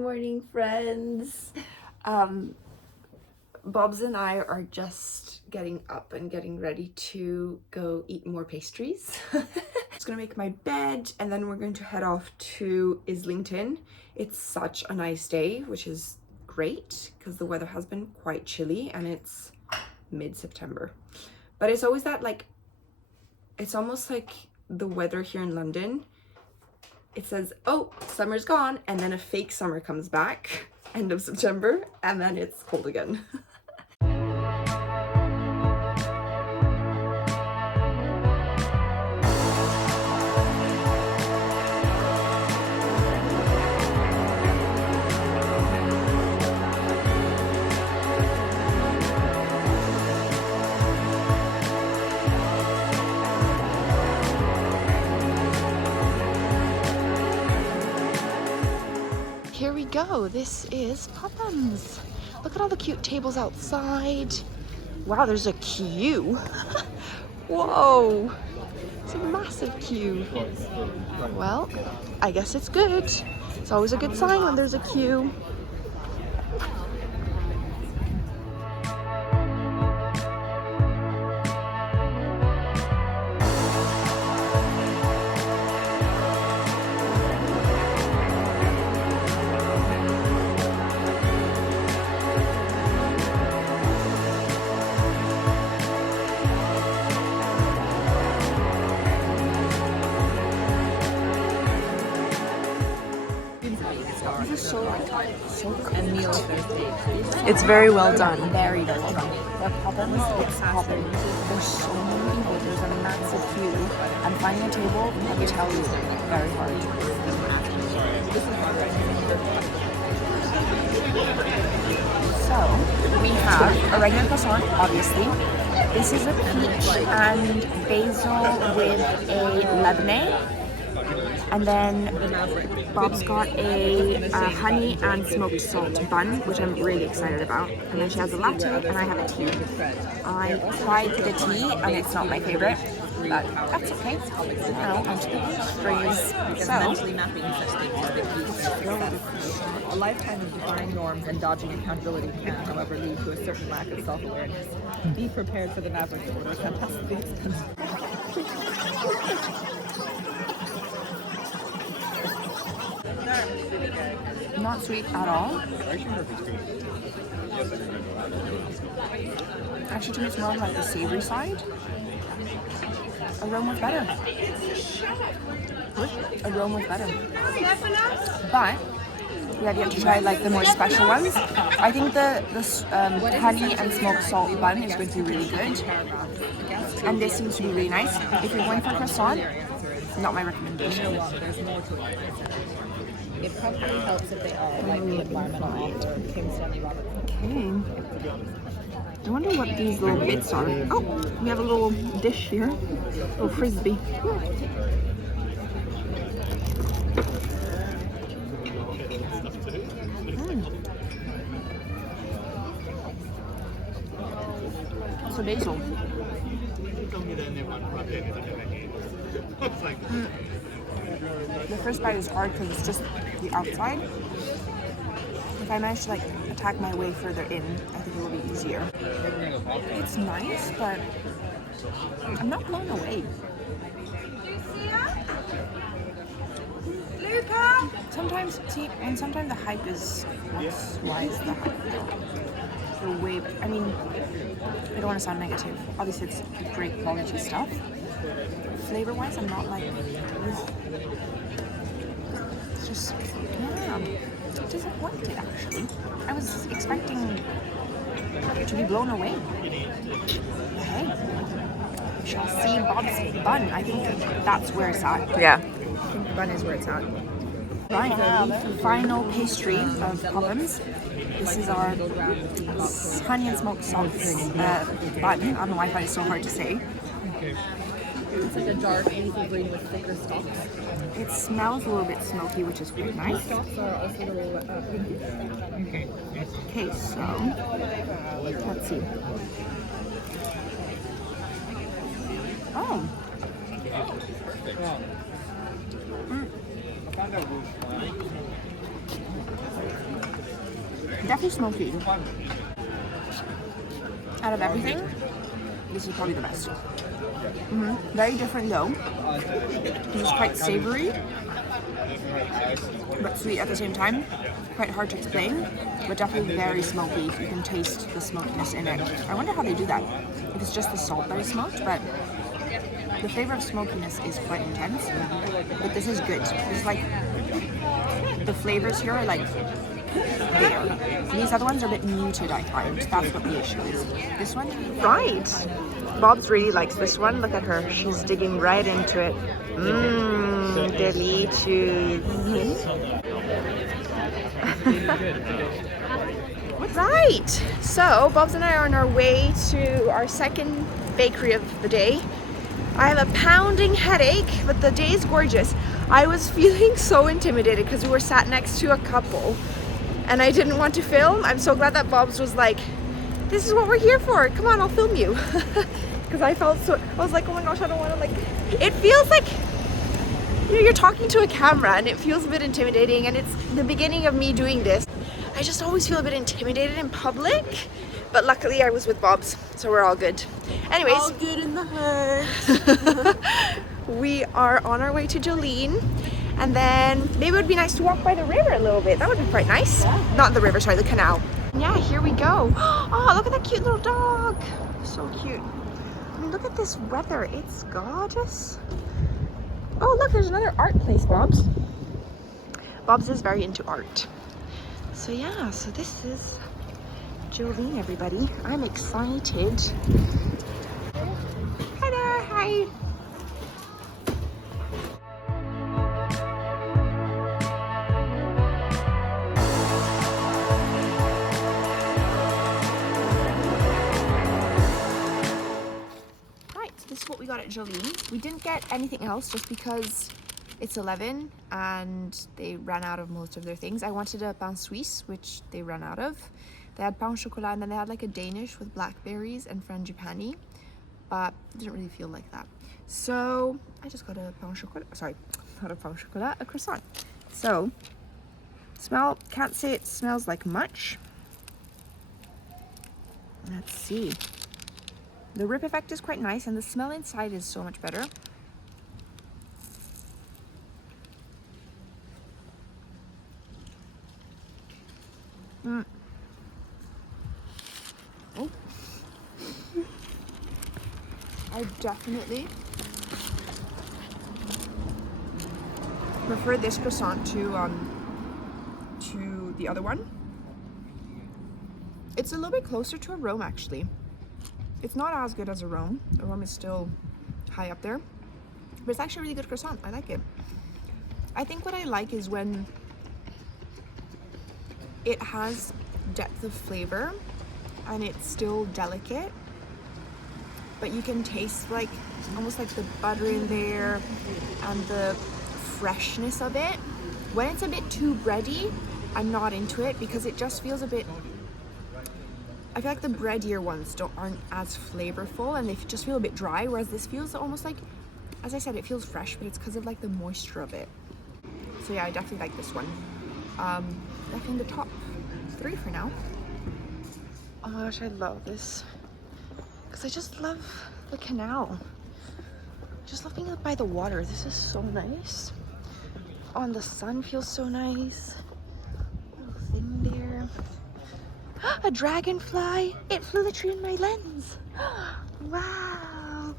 morning, friends. Bobs and I are just getting up and getting ready to go eat more pastries. Just gonna make my bed and then we're going to head off to Islington. It's such a nice day, which is great because the weather has been quite chilly and it's mid-September. But it's always that, like, it's almost like the weather here in London. It says, oh, summer's gone, and then a fake summer comes back end of September, and then it's cold again. Here we go. This is Pophams. Look at all the cute tables outside. Wow, there's a queue. Whoa, it's a massive queue. Well, I guess it's good. It's always a good sign when there's a queue. It's very well done. Very well done. They're Pophams, it's Pophams. There's so many people, there's a massive queue. And finding a table, let me tell you, very hard. So, we have a regular croissant, obviously. This is a peach and basil with a Lebanese. And then Bob's got a honey and smoked salt bun, which I'm really excited about. And then she has a latte and I have a tea. I tried the tea and it's not my favorite, but that's okay. Now onto the pastries. A lifetime of defying norms and dodging accountability can, however, lead to a certain lack of self-awareness. Be prepared for the maverick that order fantastically expensive. Not sweet at all. Actually, to me, it's more like the savory side. Aroma's better. Aroma's better. But we have yet to try like the more special ones. I think the honey and smoked salt bun is going to be really good. And this seems to be really nice. If you're going for croissant, not my recommendation. It probably helps if they are like the environmental author, Kim Stanley Robertson. Okay. I wonder what these little bits are. Oh, we have a little dish here. A little frisbee. So basil. The first bite is hard because it's just the outside. If I manage to like attack my way further in, I think it will be easier. It's nice, but I'm not blown away. Luca! Sometimes the hype is why is the hype? The way, I mean, I don't want to sound negative. Obviously, it's great quality stuff. Flavor-wise, I'm not like it's just disappointed actually. I was expecting to be blown away. Hey, we shall see. Bob's bun. I think that's where it's at. Yeah. I think the bun is where it's at. Right, final pastry of Pophams. This is our honey and smoked salt bun. I don't know why I find it so hard to say. It's like a dark leafy green with thicker stalks. It smells a little bit smoky, which is quite nice. The stalks are also a little pinky. Okay, so let's see. Oh. Definitely smoky. Out of everything, this is probably the best. Very different though. This is quite savory, but sweet at the same time. Quite hard to explain, but definitely very smoky. You can taste the smokiness in it. I wonder how they do that. If it's just the salt that is smoked, but the flavor of smokiness is quite intense. But this is good. This is like, the flavors here are like there. These other ones are a bit muted, I find. That's what the issue is. This one? Right. Bob's really likes this one. Look at her. She's digging right into it. Mmm, delicious. Right. So, Bob's and I are on our way to our second bakery of the day. I have a pounding headache, but the day is gorgeous. I was feeling so intimidated because we were sat next to a couple and I didn't want to film. I'm so glad that Bob's was like, this is what we're here for. Come on, I'll film you. Because I was like, oh my gosh, I don't want to like, it feels like, you know, you're talking to a camera and it feels a bit intimidating, and it's the beginning of me doing this. I just always feel a bit intimidated in public, but luckily I was with Bob's, so we're all good. Anyways. All good in the hood. We are on our way to Jolene, and then maybe it would be nice to walk by the river a little bit. That would be quite nice. Yeah. Not the river, sorry, the canal. Yeah, here we go. Oh, look at that cute little dog. So cute. I mean, look at this weather. It's gorgeous. Oh, look, there's another art place, Bob's. Bob's is very into art. So yeah, so this is Jolene, everybody. I'm excited. Hi there, hi. This is what we got at Jolene. We didn't get anything else just because it's 11 and they ran out of most of their things. I wanted a pain suisse, which they ran out of. They had pain au chocolat, and then they had like a Danish with blackberries and frangipani, but it didn't really feel like that. So I just got a pain au chocolat, sorry, not a pain au chocolat, a croissant. So, smell, can't say it smells like much. Let's see. The rip effect is quite nice, and the smell inside is so much better. Oh. I definitely prefer this croissant to the other one. It's a little bit closer to a Rome, actually. It's not as good as a Rome. A Rome is still high up there, but it's actually a really good croissant. I like it. I think what I like is when it has depth of flavor and it's still delicate, but you can taste like almost like the butter in there and the freshness of it. When it's a bit too bready, I'm not into it because it just feels a bit, I feel like the breadier ones aren't as flavorful and they just feel a bit dry, whereas this feels almost like, as I said, it feels fresh, but it's because of like the moisture of it. So yeah, I definitely like this one. Definitely in the top 3 for now. Oh my gosh, I love this because I just love the canal. I just love being by the water. This is so nice. Oh, and the sun feels so nice. Little thing there. A dragonfly! It flew literally in my lens! Wow!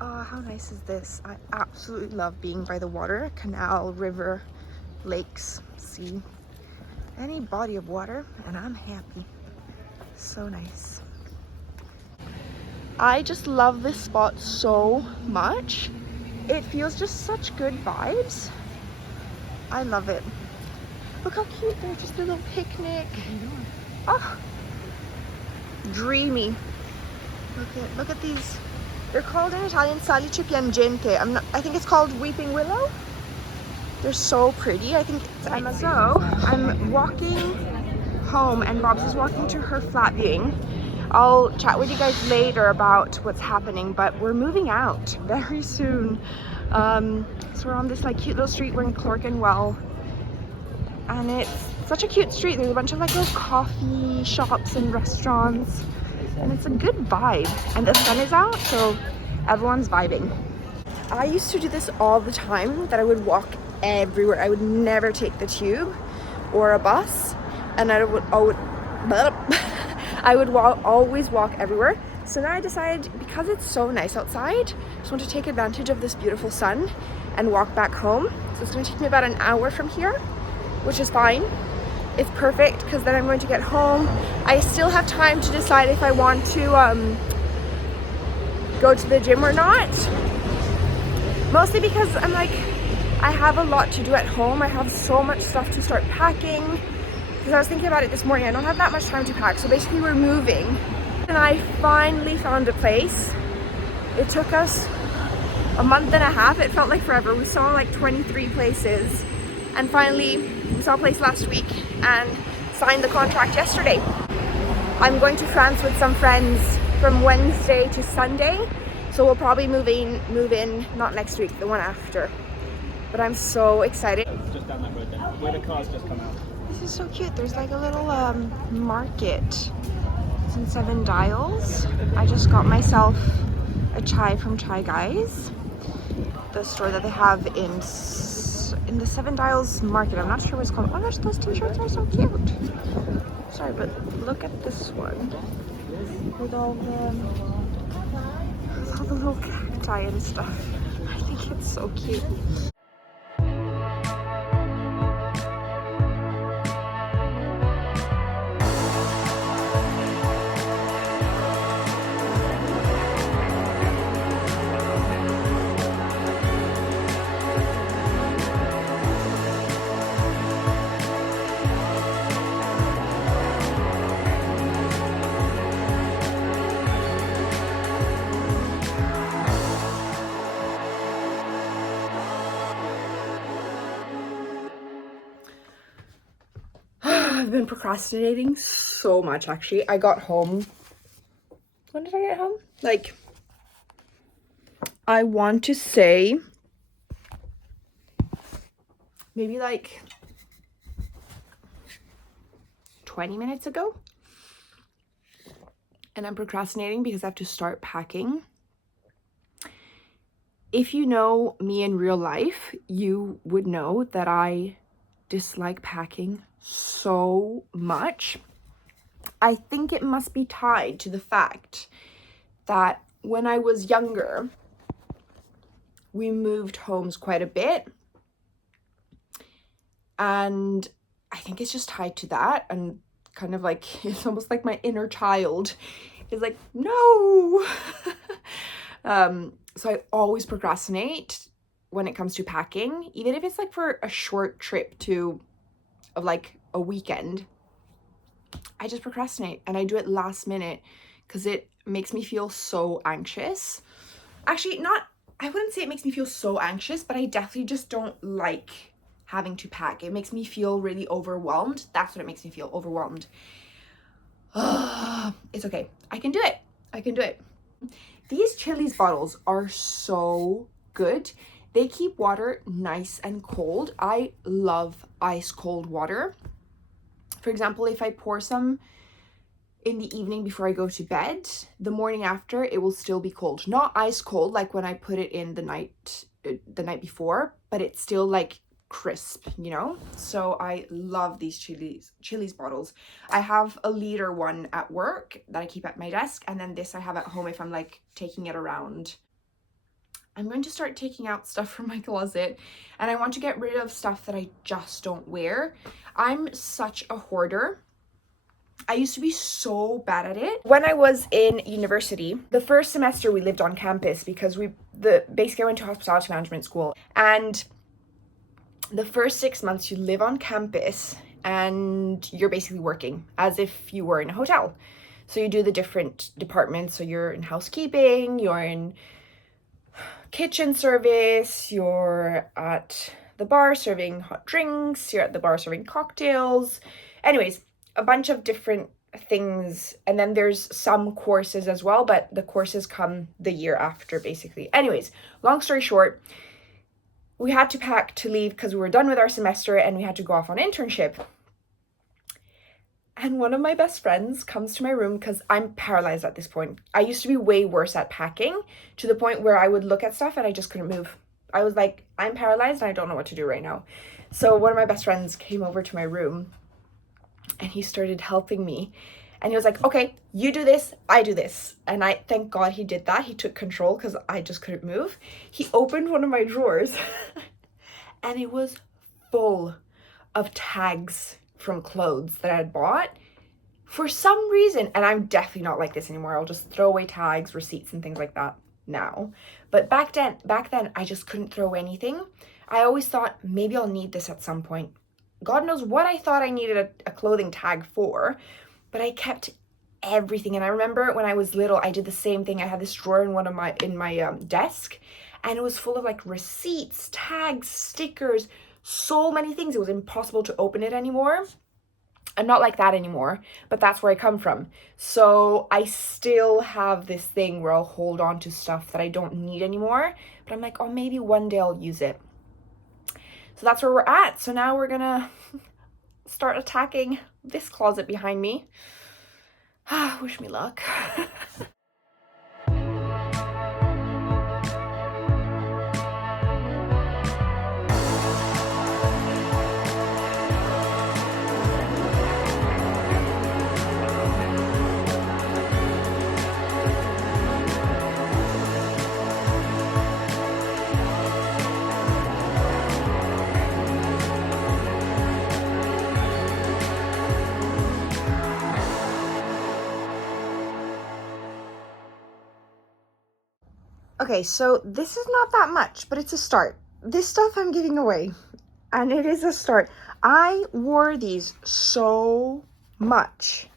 Oh, how nice is this? I absolutely love being by the water. Canal, river, lakes, sea. Any body of water, and I'm happy. So nice. I just love this spot so much. It feels just such good vibes. I love it. Look how cute they're, just a little picnic. Oh, dreamy. Look at these. They're called in Italian salice piangente. I think it's called weeping willow. They're so pretty. I think it's Emma. So I'm walking home and Bob's is walking to her flat viewing. I'll chat with you guys later about what's happening, but we're moving out very soon. So we're on this like cute little street. We're in Clorkenwell. and it's such a cute street. There's a bunch of like little coffee shops and restaurants, and it's a good vibe, and the sun is out, so everyone's vibing. I used to do this all the time, that I would walk everywhere. I would never take the tube or a bus, and I would always walk everywhere. So now I decided, because it's so nice outside, I just want to take advantage of this beautiful sun and walk back home. So it's going to take me about an hour from here, which is fine. It's perfect, because then I'm going to get home. I still have time to decide if I want to go to the gym or not. Mostly because I'm like, I have a lot to do at home. I have so much stuff to start packing. Because I was thinking about it this morning, I don't have that much time to pack. So basically we're moving. And I finally found a place. It took us a month and a half. It felt like forever. We saw like 23 places. And finally, we saw a place last week and signed the contract yesterday. I'm going to France with some friends from Wednesday to Sunday. So we'll probably move in, not next week, the one after. But I'm so excited. Just down that road then, where the cars just come out. This is so cute. There's like a little market. It's in Seven Dials. I just got myself a chai from Chai Guys, the store that they have in the Seven Dials market. I'm not sure what it's called. Oh my gosh, those t-shirts are so cute. Sorry, but look at this one with all the little cacti and stuff. I think it's so cute. I've been procrastinating so much, actually. I got home. When did I get home? Like, I want to say maybe like 20 minutes ago. And I'm procrastinating because I have to start packing. If you know me in real life, you would know that I dislike packing so much. I think it must be tied to the fact that when I was younger, we moved homes quite a bit. And I think it's just tied to that, and kind of like, it's almost like my inner child is like, no. So I always procrastinate when it comes to packing, even if it's like for a short trip of like a weekend. I just procrastinate and I do it last minute because it makes me feel so anxious. Actually, I wouldn't say it makes me feel so anxious, but I definitely just don't like having to pack. It makes me feel really overwhelmed. That's what it makes me feel, overwhelmed. It's okay. I can do it. These Chili's bottles are so good. They keep water nice and cold. I love ice cold water. For example, if I pour some in the evening before I go to bed, the morning after, it will still be cold. Not ice cold like when I put it in the night before, but it's still like crisp, you know? So I love these Chili's bottles. I have a liter one at work that I keep at my desk, and then this I have at home if I'm like taking it around. I'm going to start taking out stuff from my closet, and I want to get rid of stuff that I just don't wear. I'm such a hoarder. I used to be so bad at it. When I was in university, the first semester we lived on campus because basically I went to hospitality management school, and the first 6 months you live on campus and you're basically working as if you were in a hotel. So you do the different departments. So you're in housekeeping, you're in kitchen service, you're at the bar serving hot drinks, you're at the bar serving cocktails. Anyways, a bunch of different things. And then there's some courses as well, but the courses come the year after, basically. Anyways, long story short, we had to pack to leave because we were done with our semester and we had to go off on internship. And one of my best friends comes to my room because I'm paralyzed at this point. I used to be way worse at packing, to the point where I would look at stuff and I just couldn't move. I was like, I'm paralyzed and I don't know what to do right now. So one of my best friends came over to my room and he started helping me. And he was like, okay, you do this, I do this. And I thank God he did that. He took control because I just couldn't move. He opened one of my drawers and it was full of tags from clothes that I had bought for some reason. And I'm definitely not like this anymore. I'll just throw away tags, receipts, and things like that now. But back then, I just couldn't throw anything. I always thought maybe I'll need this at some point. God knows what I thought I needed a clothing tag for, but I kept everything. And I remember when I was little, I did the same thing. I had this drawer in my desk, and it was full of like receipts, tags, stickers, so many things. It was impossible to open it anymore. I'm not like that anymore, but that's where I come from. So I still have this thing where I'll hold on to stuff that I don't need anymore, but I'm like, oh, maybe one day I'll use it. So that's where we're at. So now we're gonna start attacking this closet behind me. Wish me luck. Okay, so this is not that much, but it's a start. This stuff I'm giving away, and it is a start. I wore these so much.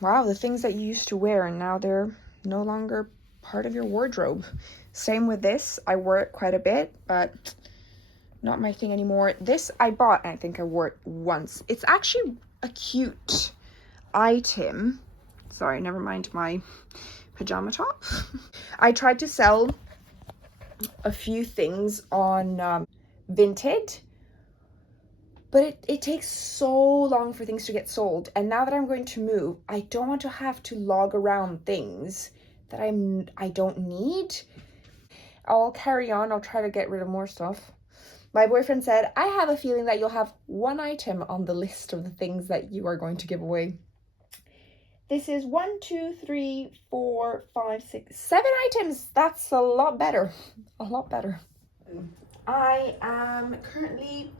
Wow, the things that you used to wear, and now they're no longer part of your wardrobe. Same with this. I wore it quite a bit, but not my thing anymore. This I bought, and I think I wore it once. It's actually a cute item. Sorry, never mind my pajama top. I tried to sell a few things on Vinted, but it takes so long for things to get sold. And now that I'm going to move, I don't want to have to log around things that I don't need. I'll carry on. I'll try to get rid of more stuff. My boyfriend said, I have a feeling that you'll have one item on the list of the things that you are going to give away. This is 1, 2, 3, 4, 5, 6, 7 items. That's a lot better. A lot better. I am currently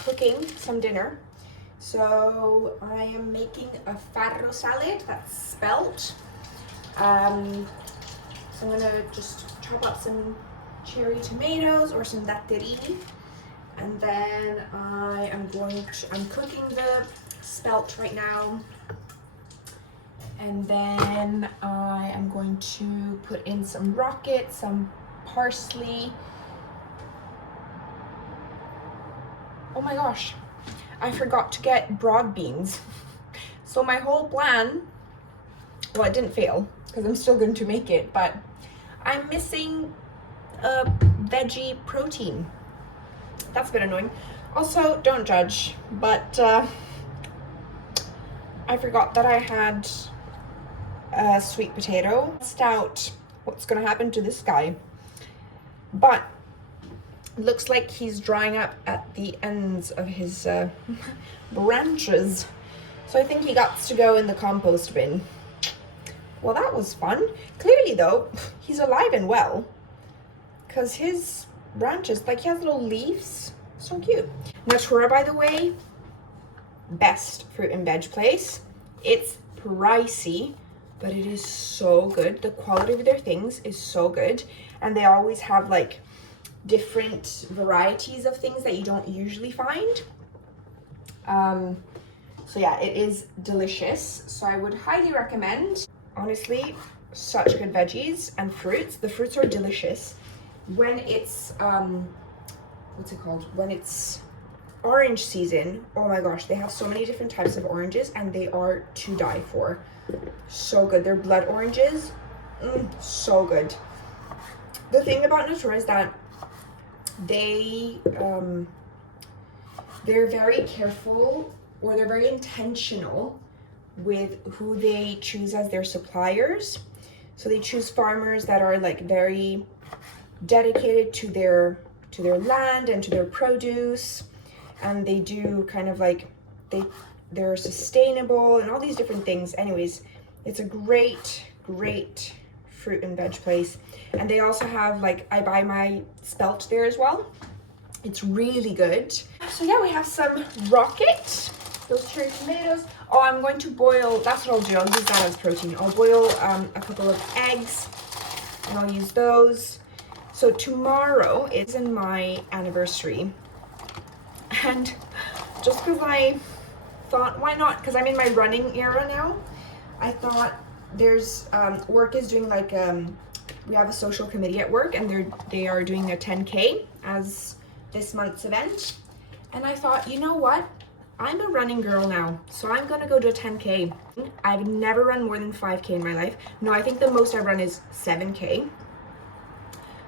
cooking some dinner. So I am making a farro salad, that's spelt. So I'm gonna just chop up some cherry tomatoes or some datterini. And then I'm cooking the spelt right now. And then I am going to put in some rocket, some parsley. Oh my gosh, I forgot to get broad beans. So my whole plan, well, it didn't fail because I'm still going to make it, but I'm missing a veggie protein. That's a bit annoying. Also, don't judge, but I forgot that I had a sweet potato. Stout. What's gonna happen to this guy? But it looks like he's drying up at the ends of his branches. So I think he got to go in the compost bin. Well, that was fun. Clearly though, he's alive and well, because his branches, like he has little leaves. So cute. Natura, by the way, best fruit and veg place. It's pricey, but it is so good. The quality of their things is so good, and they always have like different varieties of things that you don't usually find. So yeah, it is delicious. So I would highly recommend. Honestly, such good veggies and fruits. The fruits are delicious. When it's what's it called? When it's orange season, oh my gosh, they have so many different types of oranges and they are to die for. So good. They're blood oranges. So good. The thing about Natura is that they they're very careful, or they're very intentional with who they choose as their suppliers. So they choose farmers that are like very dedicated to their land and to their produce, and they do kind of like they're sustainable and all these different things. Anyways, it's a great fruit and veg place. And they also have, like, I buy my spelt there as well. It's really good. So yeah, we have some rocket, those cherry tomatoes. Oh, I'm going to boil, that's what I'll do, I'll use that as protein. I'll boil a couple of eggs and I'll use those. So tomorrow is in my anniversary, and just because I thought, why not, because I'm in my running era now, I thought there's work is doing like we have a social committee at work, and they are doing a 10K as this month's event, and I thought, you know what, I'm a running girl now, so I'm gonna go to a 10K. I've never run more than 5K in my life. No, I think the most I've run is 7K.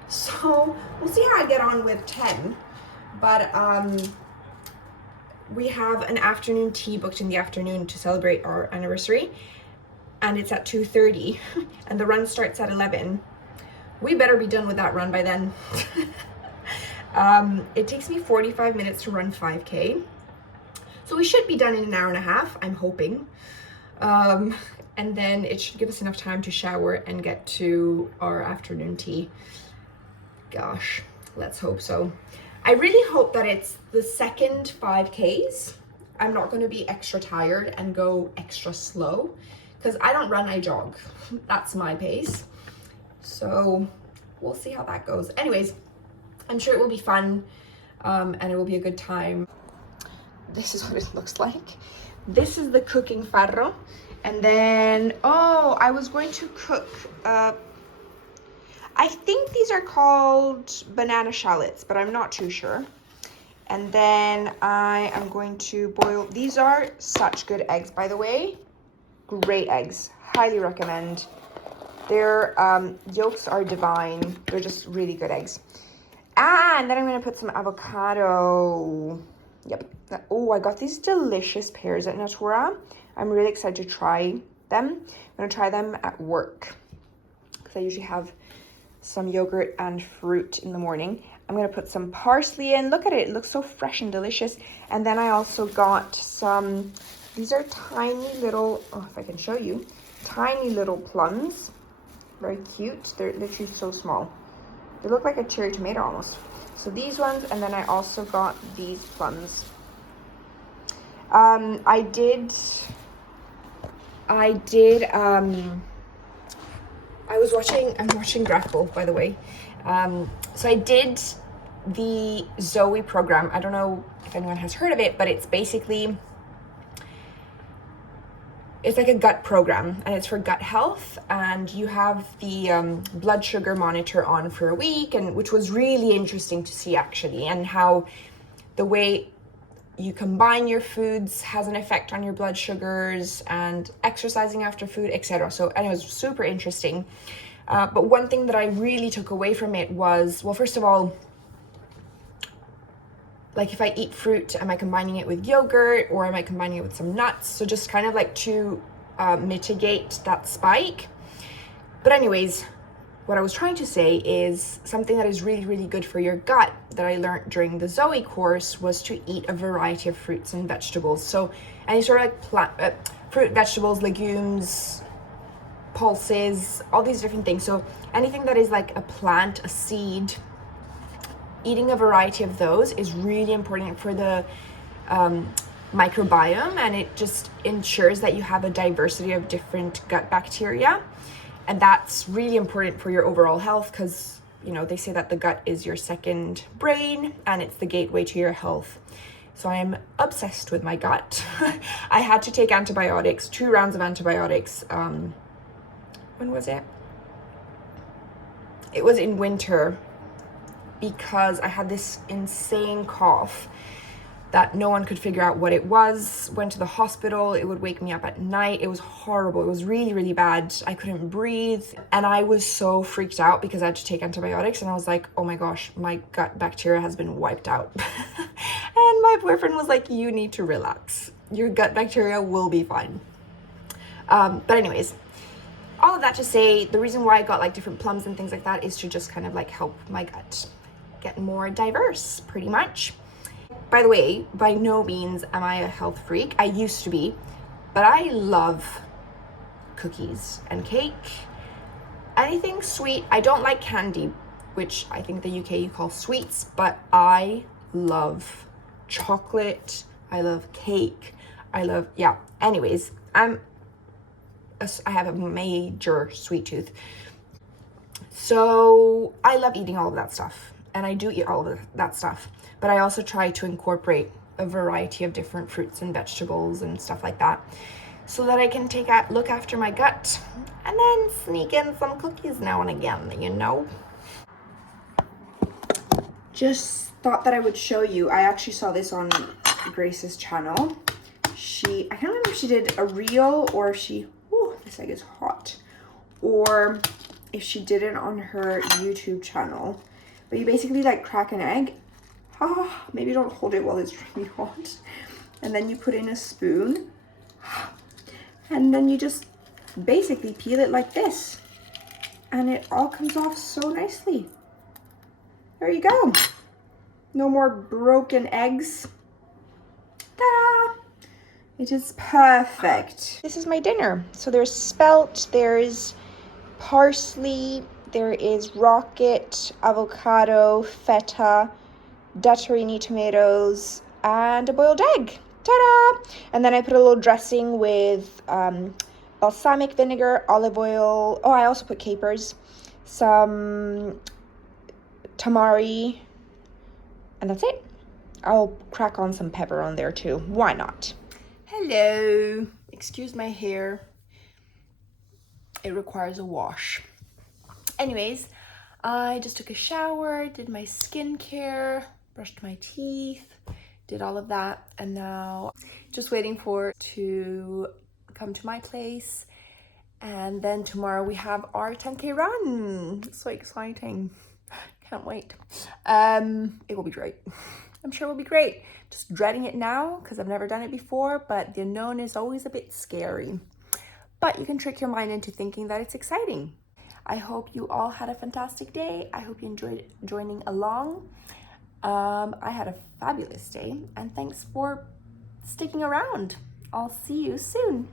So we'll see how I get on with 10. But we have an afternoon tea booked in the afternoon to celebrate our anniversary, and it's at 2:30 and the run starts at 11. We better be done with that run by then. It takes me 45 minutes to run 5K. So we should be done in an hour and a half, I'm hoping. And then it should give us enough time to shower and get to our afternoon tea. Gosh, let's hope so. I really hope that it's the second 5Ks. I'm not going to be extra tired and go extra slow, because I don't run, I jog. That's my pace. So we'll see how that goes. Anyways, I'm sure it will be fun, and it will be a good time. This is what it looks like. This is the cooking farro. And then, oh, I was going to cook, I think these are called banana shallots, but I'm not too sure. And then I am going to boil, these are such good eggs, by the way. Great eggs, highly recommend. Their yolks are divine. They're just really good eggs. And then I'm gonna put some avocado. Yep. Oh, I got these delicious pears at Natura. I'm really excited to try them. I'm gonna try them at work, because I usually have some yogurt and fruit in the morning. I'm gonna put some parsley in. Look at it, it looks so fresh and delicious. And then I also got some, these are tiny little, oh, if I can show you, tiny little plums. Very cute. They're literally so small. They look like a cherry tomato almost. So these ones, and then I also got these plums. I'm watching Grapple, by the way. So I did the Zoe program. I don't know if anyone has heard of it, but it's basically, it's like a gut program, and it's for gut health, and you have the blood sugar monitor on for a week, and which was really interesting to see, actually, and how the way you combine your foods has an effect on your blood sugars, and exercising after food, etc. So anyways, super interesting. But one thing that I really took away from it was, well, first of all, like if I eat fruit, am I combining it with yogurt, or am I combining it with some nuts? So just kind of like to mitigate that spike. But anyways, what I was trying to say is something that is really, really good for your gut that I learned during the Zoe course was to eat a variety of fruits and vegetables. So any sort of like fruit, vegetables, legumes, pulses, all these different things. So anything that is like a plant, a seed, eating a variety of those is really important for the microbiome, and it just ensures that you have a diversity of different gut bacteria. And that's really important for your overall health, because, you know, they say that the gut is your second brain and it's the gateway to your health. So I am obsessed with my gut. I had to take antibiotics, 2 rounds of antibiotics. When was it? It was in winter, because I had this insane cough that no one could figure out what it was. Went to the hospital. It would wake me up at night. It was horrible. It was really, really bad. I couldn't breathe. And I was so freaked out because I had to take antibiotics. And I was like, oh my gosh, my gut bacteria has been wiped out. And my boyfriend was like, you need to relax. Your gut bacteria will be fine. But anyways, all of that to say, the reason why I got like different plums and things like that is to just kind of like help my gut get more diverse, pretty much. By the way, by no means am I a health freak. I used to be, but I love cookies and cake, anything sweet. I don't like candy, which I think the UK you call sweets, but I love chocolate. I love cake. I love, yeah. Anyways, I have a major sweet tooth. So I love eating all of that stuff, and I do eat all of that stuff, but I also try to incorporate a variety of different fruits and vegetables and stuff like that so that I can look after my gut and then sneak in some cookies now and again, you know? Just thought that I would show you. I actually saw this on Grace's channel. I can't remember if she did a reel or if she, ooh, this egg is hot, or if she did it on her YouTube channel. But you basically like crack an egg. Maybe don't hold it while it's really hot. And then you put in a spoon. And then you just basically peel it like this. And it all comes off so nicely. There you go. No more broken eggs. Ta-da! It is perfect. This is my dinner. So there's spelt, there's parsley, there is rocket, avocado, feta, dattarini tomatoes, and a boiled egg. Ta-da! And then I put a little dressing with balsamic vinegar, olive oil. Oh, I also put capers, some tamari, and that's it. I'll crack on some pepper on there too. Why not? Hello. Excuse my hair. It requires a wash. Anyways, I just took a shower, did my skincare, brushed my teeth, did all of that, and now just waiting for it to come to my place. And then tomorrow we have our 10K run. It's so exciting. Can't wait. It will be great. I'm sure it will be great. Just dreading it now because I've never done it before, but the unknown is always a bit scary. But you can trick your mind into thinking that it's exciting. I hope you all had a fantastic day. I hope you enjoyed joining along. I had a fabulous day, and thanks for sticking around. I'll see you soon.